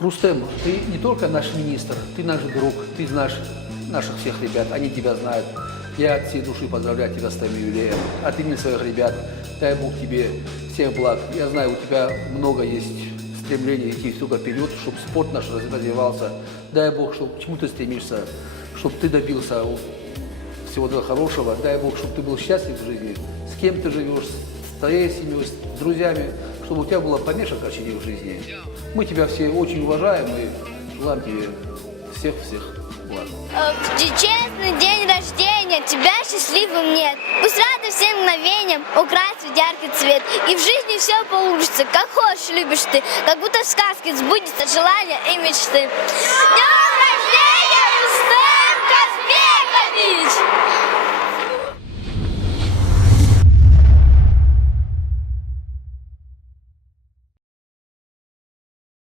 Рустем, ты не только наш министр, ты наш друг, ты знаешь наших всех ребят, они тебя знают. Я от всей души поздравляю тебя с твоим юбилеем. От имени своих ребят, дай Бог тебе всех благ. Я знаю, у тебя много есть стремлений идти только вперед, чтобы спорт наш развивался. Дай Бог, чтобы к чему ты стремишься, чтобы ты добился всего того хорошего. Дай Бог, чтобы ты был счастлив в жизни, с кем ты живешь, с твоей семьей, с друзьями, чтобы у тебя было поменьше огорчений в жизни. Мы тебя все очень уважаем и желаем тебе всех-всех благ. Честный день рождения, тебя счастливым нет. Пусть рады всем мгновениям украсит яркий цвет. И в жизни все получится, как хочешь, любишь ты. Как будто в сказке сбудется желания и мечты. Днем рождения, Рустем Казбекович!